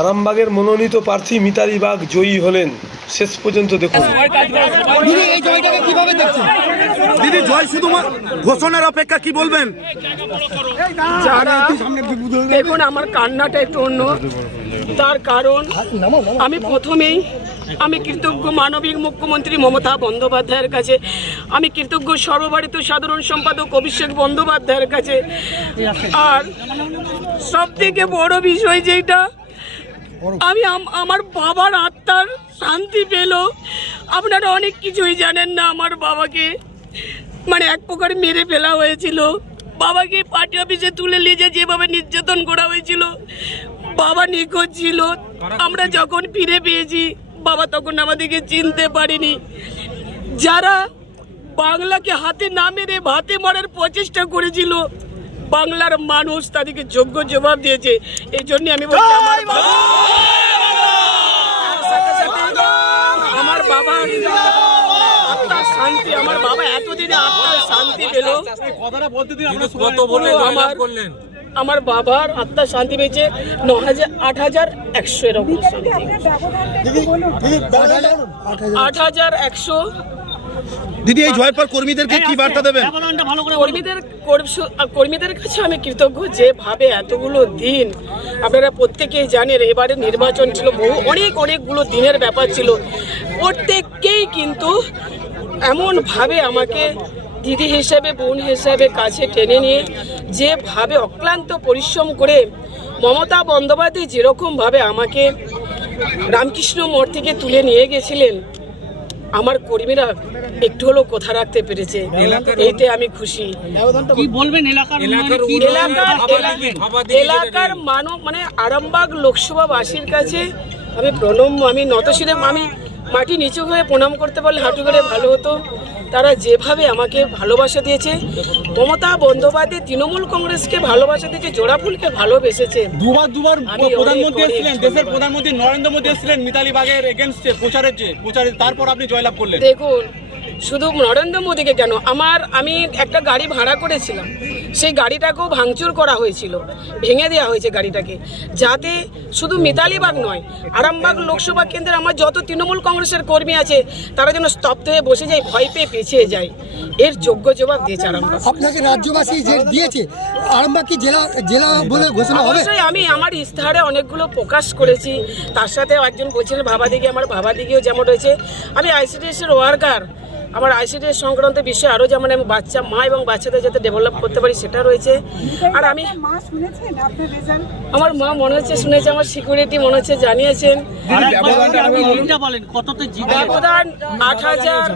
আরামবাগের মনোনীত প্রার্থী মিতালি বাগ জয়ী হলেন। শেষ পর্যন্ত দেখুন। দিদি এই জয়টাকে কিভাবে দেখছেন? দিদি জয় শুধু ঘোষণার অপেক্ষা, কি বলবেন? দেখুন, আমার কান্নাটা একটু অন্য, তার কারণ আমি প্রথমেই কৃতজ্ঞ মানবিক মুখ্যমন্ত্রী মমতা বন্দ্যোপাধ্যায়ের কাছে, আমি কৃতজ্ঞ সর্বভারতীয় সাধারণ সম্পাদক অভিষেক বন্দ্যোপাধ্যায়ের কাছে। আর সব থেকে বড় বিষয় যেটা, আমি আমার বাবার আত্মার শান্তি পেল। আপনারা অনেক কিছুই জানেন না, আমার বাবাকে মানে এক প্রকার মেরে ফেলা হয়েছিল। বাবাকে পার্টি অফিসে তুলে নিয়ে যেভাবে নির্যাতন করা হয়েছিল, বাবা নিখোঁজ ছিল। আমরা যখন ফিরে পেয়েছি, বাবা তখন আমাদেরকে চিনতে পারিনি। যারা বাংলাকে হাতে না মেরে ভাতে মারার প্রচেষ্টা করেছিল, বাংলার মানুষ তাদেরকে যোগ্য জবাব দিয়েছে। এই জন্য আমি বলছি, আমার বাবা আত্মার শান্তি, আমার বাবা এতদিনে আত্মার শান্তি পেল। আমার বাবার আত্মার শান্তি পেয়েছে 9,000-8,100 এরকম 8,100। দিদি এই জয়ের পর কর্মীদেরকে কি বার্তা দেবেন? কর্মীদের কাছে আমি কৃতজ্ঞ, যেভাবে এতগুলো দিন আপনারা প্রত্যেকেই জানেন, এবারে নির্বাচন ছিল, অনেকগুলো দিনের ব্যাপার ছিল। প্রত্যেককেই কিন্তু এমনভাবে আমাকে দিদি হিসেবে, বোন হিসেবে কাছে টেনে নিয়ে যেভাবে অক্লান্ত পরিশ্রম করে মমতা বন্দ্যোপাধ্যায় যেরকমভাবে আমাকে রামকৃষ্ণ মোড় থেকে তুলে নিয়ে গেছিলেন, আমার কর্মীরা একটু হলেও কথা রাখতে পেরেছে, এইতে আমি খুশি। কি বলবেন এলাকার মানুষ, মানে আরামবাগ লোকসভাবাসীর কাছে আমি আমি নতশিরে, আমি মাটি নিচু হয়ে প্রণাম করতে পারলে হাঁটু করে ভালো হতো। তারা যেভাবে আমাকে ভালোবাসা দিয়েছে, মমতা বন্দ্যোপাধ্যায় তৃণমূল কংগ্রেসকে ভালোবাসা দিয়েছে, জোড়াফুলকে ভালোবেসেছে। দুবার প্রধানমন্ত্রী এসেছিলেন, দেশের প্রধানমন্ত্রী নরেন্দ্র মোদী এসেছিলেন মিতালি বাগের এগেনস্টে প্রচারে, তারপর আপনি জয়লাভ করলেন। দেখুন, শুধু নরেন্দ্র মোদীকে কেন, আমি একটা গাড়ি ভাড়া করেছিলাম, সেই গাড়িটাকেও ভাঙচুর করা হয়েছিল, ভেঙে দেওয়া হয়েছে গাড়িটাকে, যাতে শুধু মিতালি বাগ নয়, আরামবাগ লোকসভা কেন্দ্রে আমার যত তৃণমূল কংগ্রেসের কর্মী আছে তারা যেন স্তব্ধ হয়ে বসে যায়, ভয় পেয়ে পিছিয়ে যায়। এর যোগ্য জবাব দিয়েছে আরামবাগ। আপনাকে রাজ্যবাসী যে দিয়েছে, আরামবাগ কি জেলা বলে ঘোষণা হবে? অবশ্যই, আমি আমার ইস্তাহারে অনেকগুলো প্রকাশ করেছি। তার সাথে একজন বলছিলেন ভাবাদিঘি, আমার ভাবাদিঘিও যেমন রয়েছে। আমি আইসিডিএসের ওয়ার্কার, আমার আইসিডিএস সংক্রান্ত বিষয়ে আরও যেমন আমি মা এবং বাচ্চাদের যাতে ডেভেলপ করতে পারি সেটা রয়েছে। আর আমি আমার মা মনে হচ্ছে শুনেছে, আমার সিকিউরিটি মনে হচ্ছে জানিয়েছেন। ব্যবধান 8,100।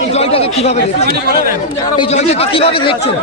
এই জয়টাকে কিভাবে দেখছেন?